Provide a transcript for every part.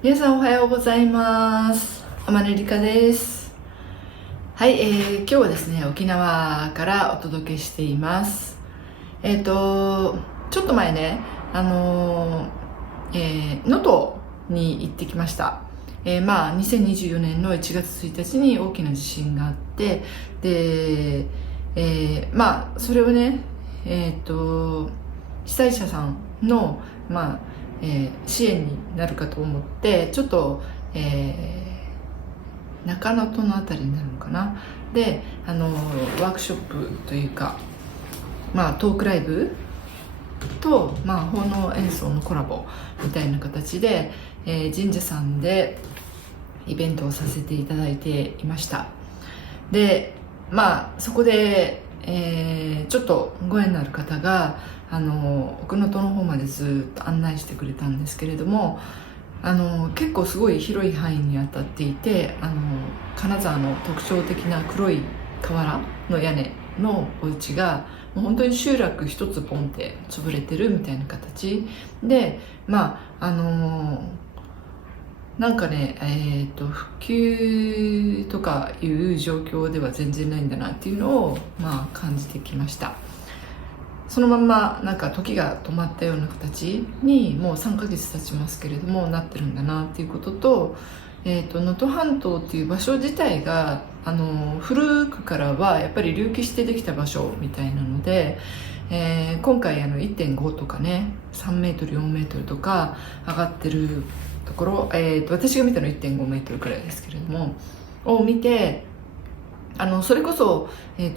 皆さんおはようございます。天音理香です。はい、今日はですね、沖縄からお届けしています。ちょっと前ね、能登に行ってきました。2024年の1月1日に大きな地震があって、で、それをね、被災者さんの、支援になるかと思ってちょっと、中能登のあたりになるのかなでワークショップというか、トークライブと、奉納演奏のコラボみたいな形で、神社さんでイベントをさせていただいていました。でそこで、ちょっとご縁のある方が奥能登の方までずっと案内してくれたんですけれども、結構すごい広い範囲に当たっていて、金沢の特徴的な黒い瓦の屋根のお家がもう本当に集落一つポンって潰れてるみたいな形で、なんかね、復旧とかいう状況では全然ないんだなっていうのを、感じてきました。そのまんまなんか時が止まったような形にもう3ヶ月経ちますけれどもなってるんだなっていうことと、能登半島っていう場所自体が古くからはやっぱり隆起してできた場所みたいなので、今回1.5 とかね3メートル4メートルとか上がってるところ、私が見たの1.5メートルくらいですけれどもを見て、それこそ、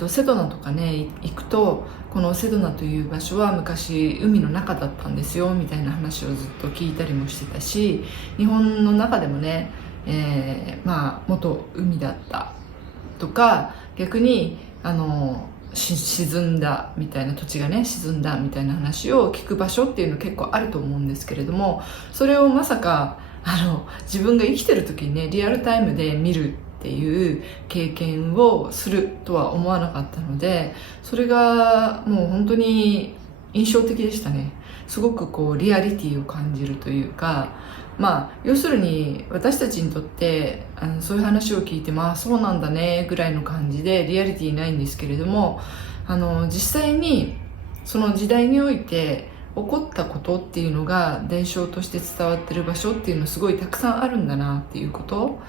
セドナとかね行くとこのセドナという場所は昔海の中だったんですよみたいな話をずっと聞いたりもしてたし、日本の中でもね、元海だったとか、逆に沈んだみたいな、土地がね沈んだみたいな話を聞く場所っていうの結構あると思うんですけれども、それをまさか自分が生きてる時にねリアルタイムで見るっていう経験をするとは思わなかったので、それがもう本当に印象的でしたね。すごくこうリアリティを感じるというか、要するに私たちにとってそういう話を聞いてそうなんだねぐらいの感じでリアリティないんですけれども、実際にその時代において起こったことっていうのが伝承として伝わってる場所っていうのすごいたくさんあるんだなっていうこと。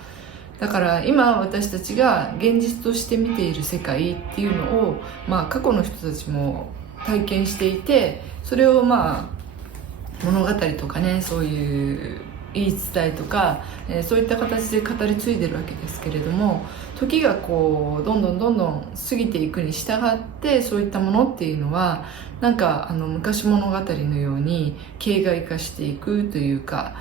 だから今私たちが現実として見ている世界っていうのを、過去の人たちも体験していて、それを物語とかねそういう言い伝えとか、そういった形で語り継いでるわけですけれども、時がこうどんどん過ぎていくに従ってそういったものっていうのはなんか昔物語のように形骸化していくというか、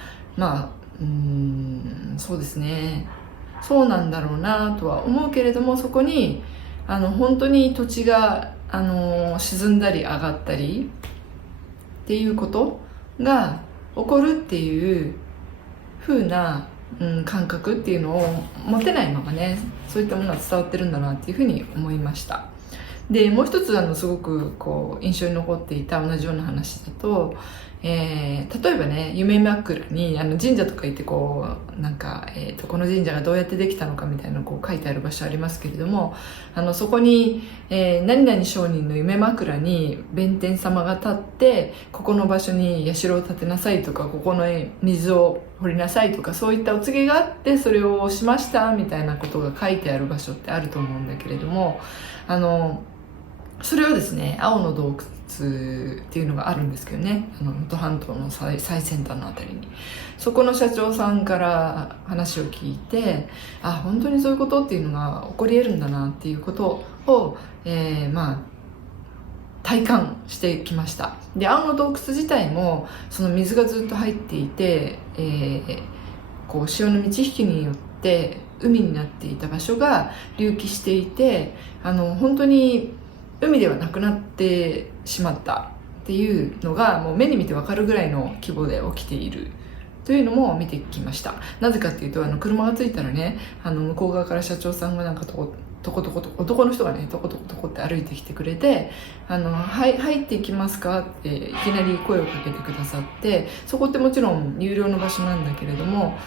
そうですね、そうなんだろうなとは思うけれども、そこに本当に土地が沈んだり上がったりっていうことが起こるっていう風な、感覚っていうのを持てないままねそういったものは伝わってるんだなっていうふうに思いました。でもう一つすごくこう印象に残っていた同じような話だと、例えばね夢枕に神社とか行ってこうなんか、この神社がどうやってできたのかみたいなのこう書いてある場所ありますけれども、そこに、何々上人の夢枕に弁天様が立ってここの場所に社を建てなさいとか、ここの水を掘りなさいとか、そういったお告げがあってそれをしましたみたいなことが書いてある場所ってあると思うんだけれども、それをですね青の洞窟っていうのがあるんですけどね、能登半島の最先端のあたりに、そこの社長さんから話を聞いて、本当にそういうことっていうのが起こり得るんだなっていうことを、体感してきました。で青の洞窟自体もその水がずっと入っていて、こう潮の満ち引きによって海になっていた場所が隆起していて、本当に海ではなくなってしまったっていうのがもう目に見て分かるぐらいの規模で起きているというのも見てきました。なぜかっていうと車が着いたらね向こう側から社長さんがなんかとことこと男の人がねとことことこって歩いてきてくれてはい入っていきますかっていきなり声をかけてくださって、そこってもちろん有料の場所なんだけれども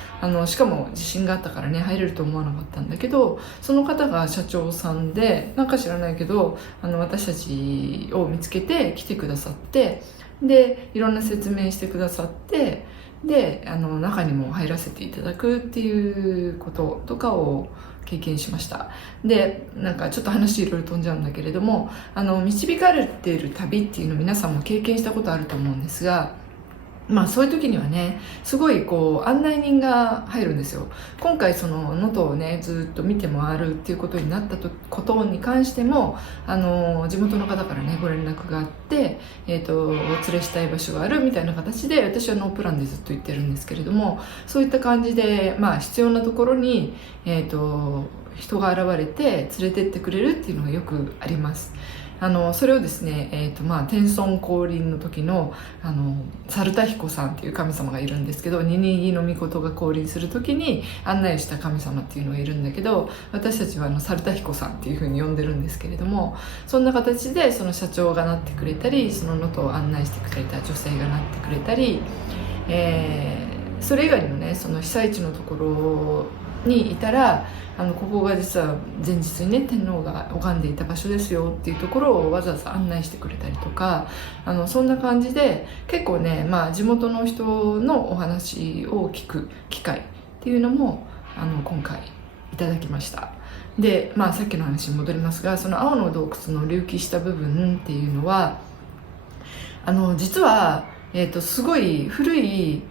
しかも地震があったからね入れると思わなかったんだけど、その方が社長さんでなんか知らないけど私たちを見つけて来てくださって、でいろんな説明してくださって、で中にも入らせていただくっていうこととかを経験しました。でなんかちょっと話いろいろ飛んじゃうんだけれども導かれている旅っていうの皆さんも経験したことあると思うんですが、そういう時にはねすごい案内人が入るんですよ。今回その能登をねずっと見て回るっていうことになったことに関しても地元の方からねご連絡があって、お連れしたい場所があるみたいな形で、私はノープランでずっと行ってるんですけれども、そういった感じで必要なところに人が現れて連れてってくれるっていうのがよくあります。それをですね、天孫降臨の時の猿田彦さんっていう神様がいるんですけど、ニニギの御事が降臨する時に案内した神様っていうのがいるんだけど、私たちは猿田彦さんっていう風に呼んでるんですけれども、そんな形でその社長がなってくれたり、その能登を案内してくれた女性がなってくれたり、それ以外にもねその被災地のところにいたらここが実は前日にね天皇が拝んでいた場所ですよっていうところをわざわざ案内してくれたりとか、そんな感じで結構ね、地元の人のお話を聞く機会っていうのも今回いただきました。で、さっきの話に戻りますが、その青の洞窟の隆起した部分っていうのは実は、すごい古い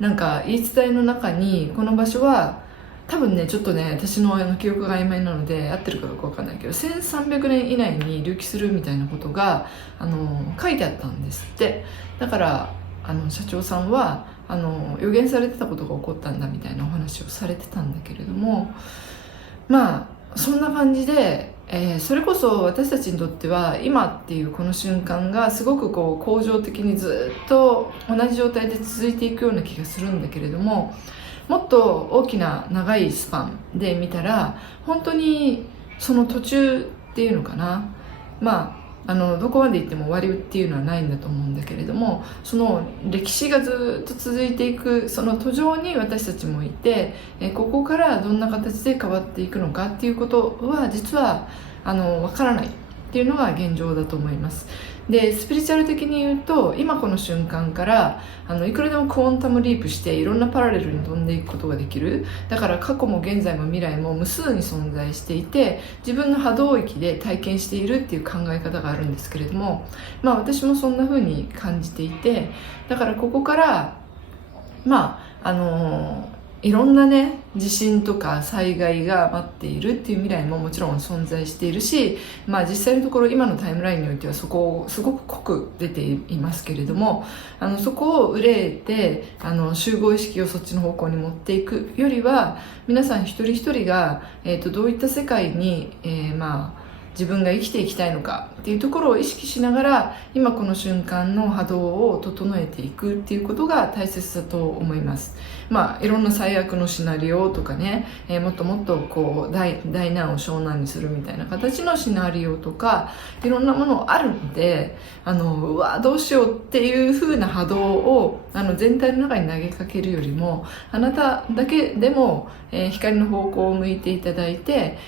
なんか言い伝えの中にこの場所は多分ねちょっとね私の記憶が曖昧なので合ってるかどうか分かんないけど1300年以内に隆起するみたいなことが書いてあったんですって。だから社長さんは予言されてたことが起こったんだみたいなお話をされてたんだけれども、そんな感じで、それこそ私たちにとっては今っていうこの瞬間がすごく恒常的にずっと同じ状態で続いていくような気がするんだけれども、もっと大きな長いスパンで見たら本当にその途中っていうのかな、どこまで行っても終わりっていうのはないんだと思うんだけれども、その歴史がずっと続いていくその途上に私たちもいて、ここからどんな形で変わっていくのかっていうことは実はわからないっていうのが現状だと思います。でスピリチュアル的に言うと今この瞬間からいくらでもクォンタムリープしていろんなパラレルに飛んでいくことができる。だから過去も現在も未来も無数に存在していて、自分の波動域で体験しているっていう考え方があるんですけれども、私もそんな風に感じていて、だからここからいろんなね地震とか災害が待っているっていう未来ももちろん存在しているし、実際のところ今のタイムラインにおいてはそこをすごく濃く出ていますけれども、そこを憂えて集合意識をそっちの方向に持っていくよりは、皆さん一人一人が、どういった世界に、自分が生きていきたいのかっていうところを意識しながら今この瞬間の波動を整えていくっていうことが大切だと思います。いろんな最悪のシナリオとかね、もっともっと大難を小難にするみたいな形のシナリオとかいろんなものあるので、うわどうしようっていう風な波動を全体の中に投げかけるよりも、あなただけでも、光の方向を向いていただいて、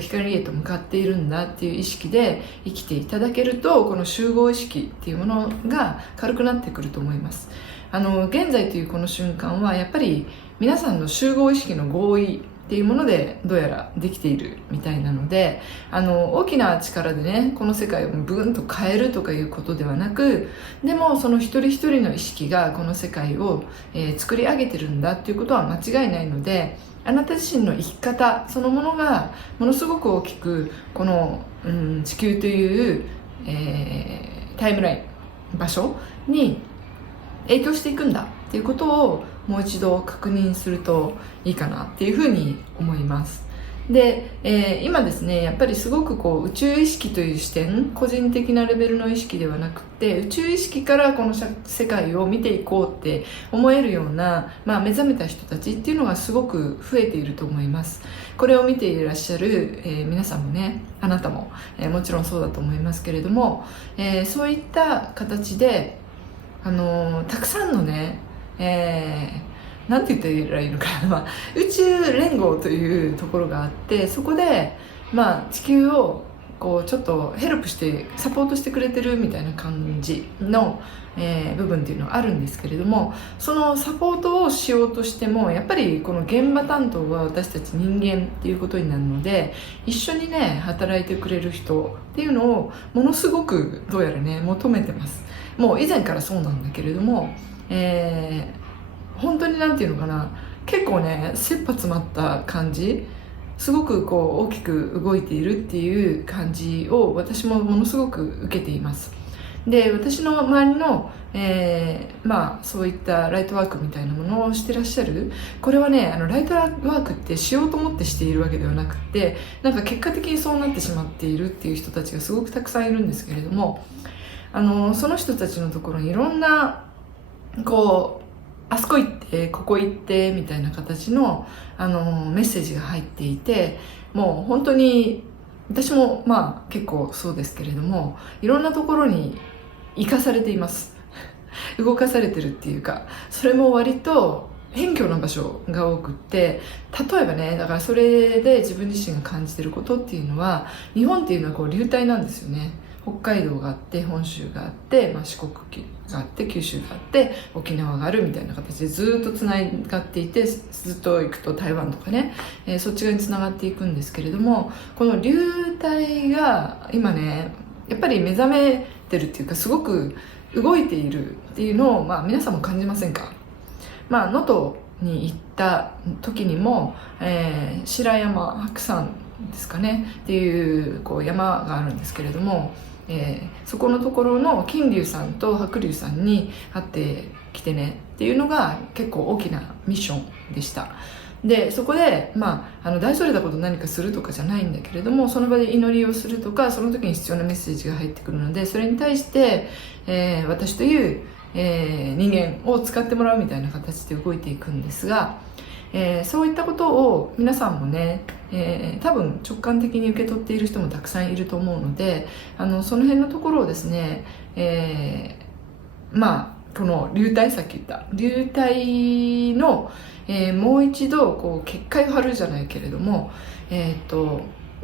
光へと向かっているんだっていう意識で生きていただけると、この集合意識っていうものが軽くなってくると思います。現在というこの瞬間はやっぱり皆さんの集合意識の合意っていうものでどうやらできているみたいなので、大きな力でねこの世界をブーンと変えるとかいうことではなく、でもその一人一人の意識がこの世界を、作り上げてるんだっていうことは間違いないので、あなた自身の生き方そのものがものすごく大きくこの、地球という、タイムライン場所に影響していくんだっていうことをもう一度確認するといいかなっていうふうに思います。で、今ですねやっぱりすごくこう宇宙意識という視点、個人的なレベルの意識ではなくて宇宙意識からこの世界を見ていこうって思えるような、目覚めた人たちっていうのがすごく増えていると思います。これを見ていらっしゃる、皆さんもね、あなたも、もちろんそうだと思いますけれども、そういった形でたくさんのね、なんて言ったらいいのかな、宇宙連合というところがあって、そこで、地球をこうちょっとヘルプしてサポートしてくれてるみたいな感じの、部分っていうのがあるんですけれども、そのサポートをしようとしてもやっぱりこの現場担当は私たち人間っていうことになるので、一緒にね働いてくれる人っていうのをものすごくどうやらね求めてます。もう以前からそうなんだけれども、本当になんていうのかな、結構ね切羽詰まった感じ、すごくこう大きく動いているっていう感じを私もものすごく受けています。で、私の周りの、そういったライトワークみたいなものをしてらっしゃる、これはねライトワークってしようと思ってしているわけではなくて、なんか結果的にそうなってしまっているっていう人たちがすごくたくさんいるんですけれども、その人たちのところにいろんなこうあそこ行ってここ行ってみたいな形の、メッセージが入っていて、もう本当に私も結構そうですけれども、いろんなところに生かされています動かされてるっていうか、それも割と辺境の場所が多くって、例えばね、だからそれで自分自身が感じてることっていうのは、日本っていうのはこう流体なんですよね。北海道があって本州があって、四国があって九州があって沖縄があるみたいな形でずっとつながっていて、ずっと行くと台湾とかね、そっち側につながっていくんですけれども、この流体が今ねやっぱり目覚めてるっていうか、すごく動いているっていうのを、皆さんも感じませんか？能登に行った時にも、白山白山ですかねっていう、こう山があるんですけれども、そこのところの金龍さんと白龍さんに会ってきてねっていうのが結構大きなミッションでした。でそこで、大それたこと何かするとかじゃないんだけれども、その場で祈りをするとか、その時に必要なメッセージが入ってくるので、それに対して、私という、人間を使ってもらうみたいな形で動いていくんですが、そういったことを皆さんもね、多分直感的に受け取っている人もたくさんいると思うので、その辺のところをですね、この流体、さっき言った流体の、もう一度こう結界を張るじゃないけれども、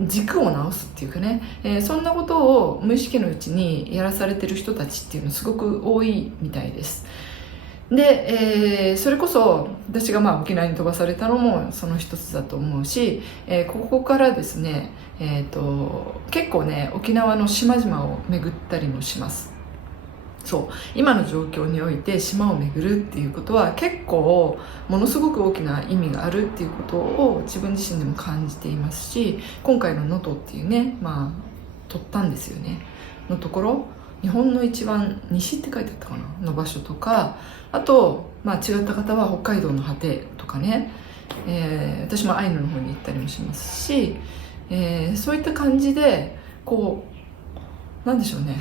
軸を直すっていうかね、そんなことを無意識のうちにやらされてる人たちっていうのすごく多いみたいです。で、それこそ私が沖縄に飛ばされたのもその一つだと思うし、ここからですね、結構ね沖縄の島々を巡ったりもします。そう、今の状況において島を巡るっていうことは結構ものすごく大きな意味があるっていうことを自分自身でも感じていますし、今回の能登っていうね、取ったんですよねのところ、日本の一番西って書いてあったかなの場所とか、あと、違った方は北海道の果てとかね、私もアイヌの方に行ったりもしますし、そういった感じでこうなんでしょうね、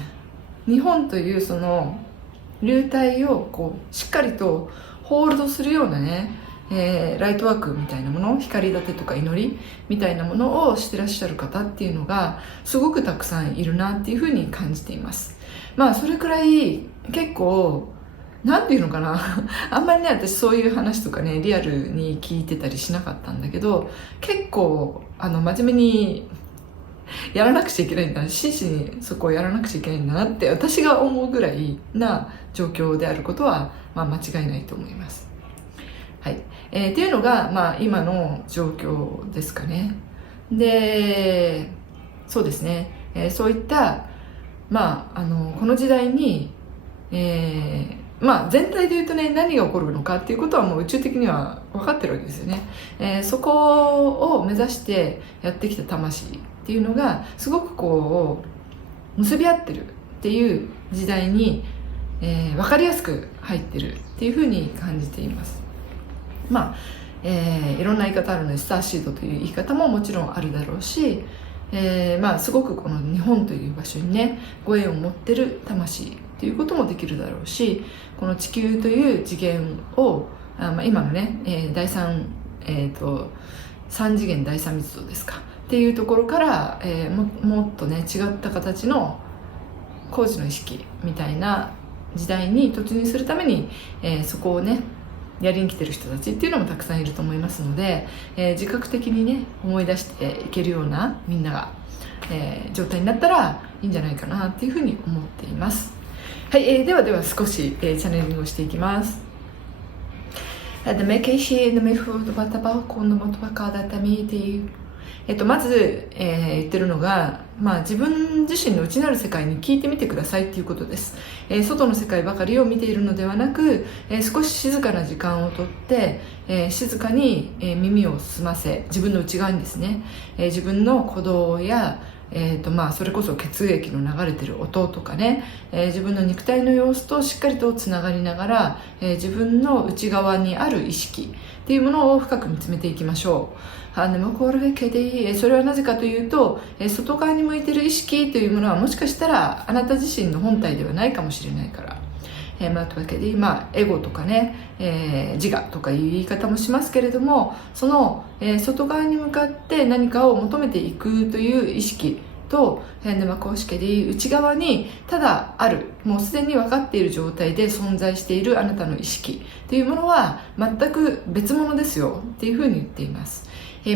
日本というその流体をこうしっかりとホールドするようなね、ライトワークみたいなもの、光立てとか祈りみたいなものをしてらっしゃる方っていうのがすごくたくさんいるなっていうふうに感じています。それくらい結構なんていうのかなあんまりね私そういう話とかねリアルに聞いてたりしなかったんだけど、結構真面目にやらなくちゃいけないんだ、真摯にそこをやらなくちゃいけないんだなって私が思うぐらいな状況であることは、間違いないと思います。はい、っていうのが、今の状況ですかね。で、そうですね、そういった、この時代に、全体で言うとね、何が起こるのかっていうことはもう宇宙的には分かってるわけですよね。そこを目指してやってきた魂っていうのがすごくこう結び合ってるっていう時代に、分かりやすく入ってるっていうふうに感じています。いろんな言い方あるので、スターシードという言い方ももちろんあるだろうし、すごくこの日本という場所にねご縁を持ってる魂ということもできるだろうし、この地球という次元を今のね、3次元第三密度ですかっていうところから、もっとね違った形の工事の意識みたいな時代に突入するために、そこをねやりに来てる人たちっていうのもたくさんいると思いますので、自覚的にね思い出していけるようなみんなが、状態になったらいいんじゃないかなっていうふうに思っています。はい、では少し、チャネリングをしていきます。まず、言ってるのが、自分自身の内なる世界に聞いてみてくださいっていうことです。外の世界ばかりを見ているのではなく、少し静かな時間をとって、静かに、耳を澄ませ、自分の内側にですね、自分の鼓動やそれこそ血液の流れてる音とかね、自分の肉体の様子としっかりとつながりながら、自分の内側にある意識っていうものを深く見つめていきましょう。それはなぜかというと、外側に向いてる意識というものはもしかしたらあなた自身の本体ではないかもしれないから。というわけで、エゴとかね、自我とかいう言い方もしますけれども、その、外側に向かって何かを求めていくという意識と、内側にただある、もうすでに分かっている状態で存在しているあなたの意識というものは全く別物ですよっていうふうに言っています。幼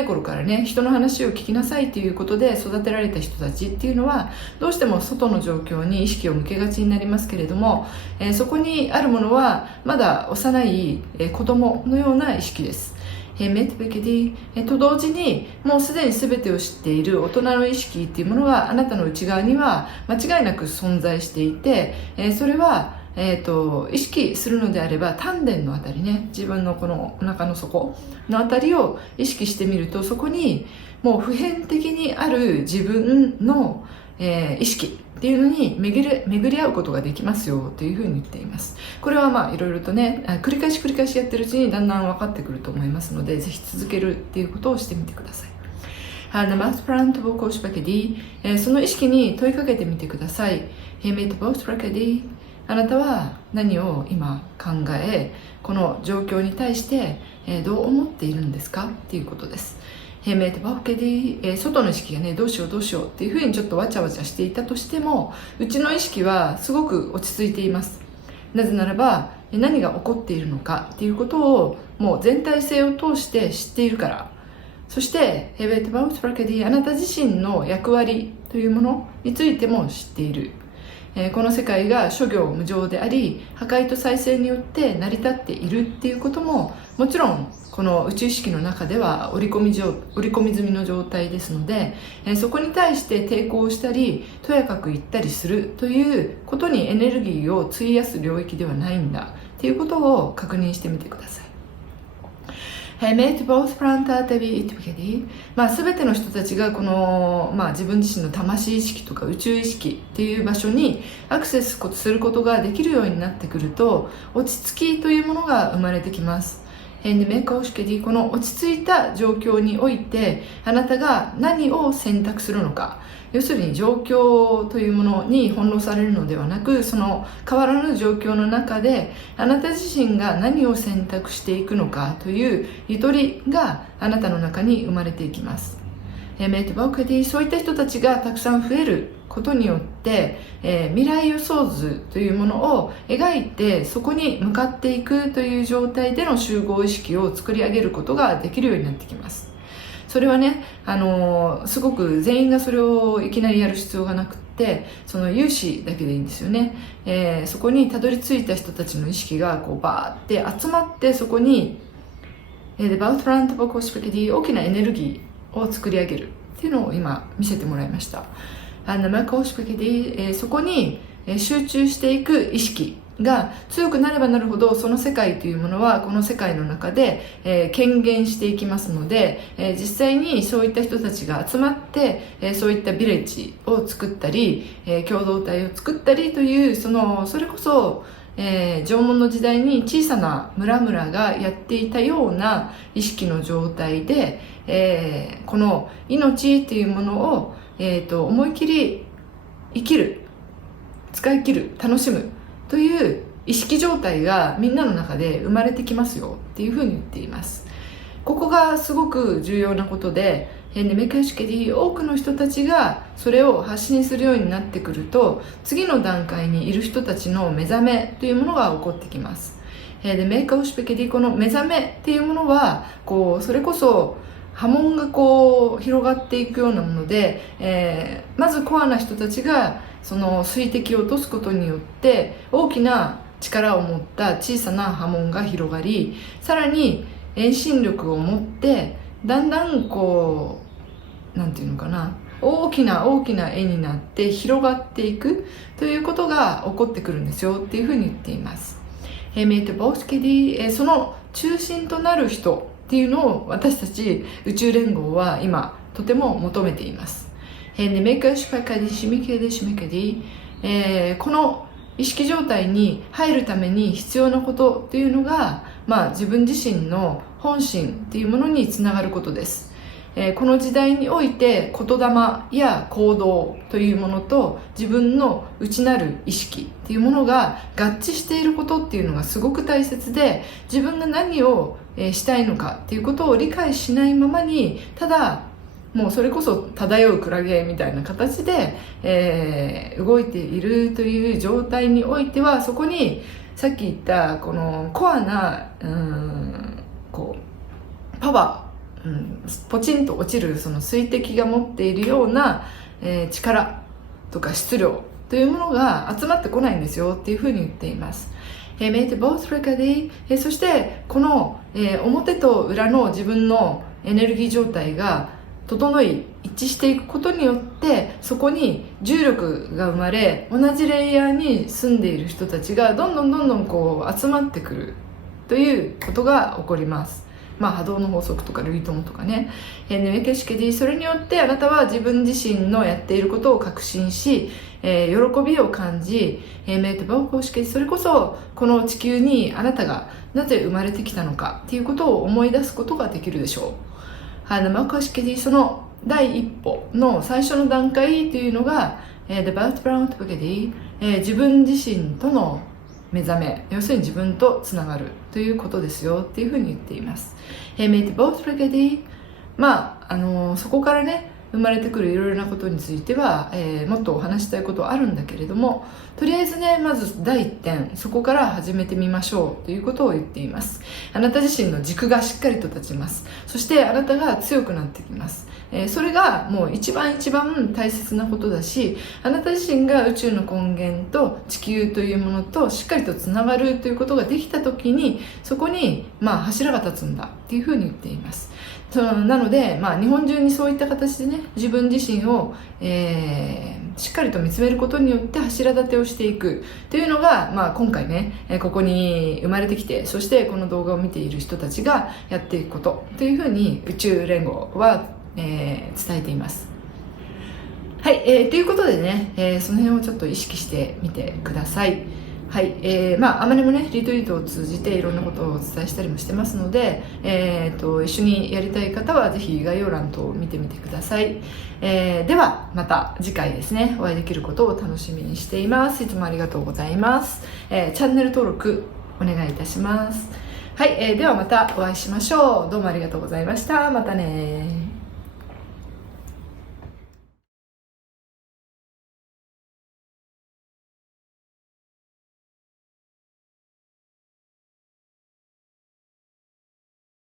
い頃からね人の話を聞きなさいということで育てられた人たちっていうのはどうしても外の状況に意識を向けがちになりますけれども、そこにあるものはまだ幼い、子供のような意識です。と同時にもうすでに全てを知っている大人の意識っていうものがあなたの内側には間違いなく存在していて、それは意識するのであれば丹田のあたりね、自分のこのお腹の底のあたりを意識してみると、そこにもう普遍的にある自分の、意識っていうのに巡り合うことができますよというふうに言っています。これはいろいろとね繰り返しやってるうちにだんだん分かってくると思いますので、ぜひ続けるっていうことをしてみてください。その意識に問いかけてみてください。あなたは何を今考え、この状況に対してどう思っているんですかっていうことです。外の意識がねどうしようっていうふうにちょっとわちゃわちゃしていたとしても、うちの意識はすごく落ち着いています。なぜならば何が起こっているのかっていうことをもう全体性を通して知っているから。そしてあなた自身の役割というものについても知っている。この世界が諸行無常であり、破壊と再生によって成り立っているっていうことももちろんこの宇宙意識の中では織り込み済みの状態ですので、そこに対して抵抗したりとやかく言ったりするということにエネルギーを費やす領域ではないんだっていうことを確認してみてください。全ての人たちがこの、自分自身の魂意識とか宇宙意識っていう場所にアクセスすることができるようになってくると、落ち着きというものが生まれてきます。この落ち着いた状況においてあなたが何を選択するのか、要するに状況というものに翻弄されるのではなく、その変わらぬ状況の中であなた自身が何を選択していくのかというゆとりがあなたの中に生まれていきます。そういった人たちがたくさん増えることによって、未来予想図というものを描いてそこに向かっていくという状態での集合意識を作り上げることができるようになってきます。それはね、すごく全員がそれをいきなりやる必要がなくって、その有志だけでいいんですよね。そこにたどり着いた人たちの意識がこうバーって集まって、そこに大きなエネルギーを作り上げるっていうのを今見せてもらいました。そこに集中していく意識が強くなればなるほど、その世界というものはこの世界の中で、顕現していきますので、実際にそういった人たちが集まって、そういったビレッジを作ったり、共同体を作ったりというそれこそ、縄文の時代に小さな村々がやっていたような意識の状態で、この命っていうものを、思い切り生きる、使い切る、楽しむという意識状態がみんなの中で生まれてきますよっていうふうに言っています。ここがすごく重要なことで、メカシケディ、多くの人たちがそれを発信するようになってくると、次の段階にいる人たちの目覚めというものが起こってきます。メカシケディ、この目覚めっていうものはそれこそ波紋が広がっていくようなもので、まずコアな人たちがその水滴を落とすことによって大きな力を持った小さな波紋が広がり、さらに遠心力を持ってだんだんなんていうのかな、大きな絵になって広がっていくということが起こってくるんですよっていうふうに言っています。その中心となる人っていうのを私たち宇宙連合は今とても求めています。この意識状態に入るために必要なことというのが、自分自身の本心というものにつながることです。この時代において言霊や行動というものと自分の内なる意識というものが合致していることっていうのがすごく大切で、自分が何をしたいのかっていうことを理解しないままに、ただもうそれこそ漂うクラゲみたいな形で、動いているという状態においては、そこにさっき言ったこのコアなパワー、ポチンと落ちるその水滴が持っているような、力とか質量というものが集まってこないんですよっていうふうに言っています。そしてこの、表と裏の自分のエネルギー状態が整い一致していくことによって、そこに重力が生まれ、同じレイヤーに住んでいる人たちがどんどん集まってくるということが起こります。波動の法則とか類友とかね。それによってあなたは自分自身のやっていることを確信し、喜びを感じ、それこそこの地球にあなたがなぜ生まれてきたのかっていうことを思い出すことができるでしょう。その第一歩の最初の段階というのが、自分自身との目覚め、要するに自分とつながるということですよっていうふうに言っています。そこからね生まれてくるいろいろなことについては、もっとお話したいことはあるんだけれども、とりあえずね、まず第一点、そこから始めてみましょうということを言っています。あなた自身の軸がしっかりと立ちます。そしてあなたが強くなってきます。それがもう一番大切なことだし、あなた自身が宇宙の根源と地球というものとしっかりとつながるということができた時に、そこに柱が立つんだっていうふうに言っています。なので、日本中にそういった形でね、自分自身を、しっかりと見つめることによって柱立てをしていくというのが、今回ね、ここに生まれてきて、そしてこの動画を見ている人たちがやっていくことというふうに宇宙連合は、伝えています。はい、ということでね、その辺をちょっと意識してみてください。はい、あまりもねリトリートを通じていろんなことをお伝えしたりもしてますので、一緒にやりたい方はぜひ概要欄等を見てみてください。ではまた次回ですね、お会いできることを楽しみにしています。いつもありがとうございます。チャンネル登録お願いいたします。はい、ではまたお会いしましょう。どうもありがとうございました。またね。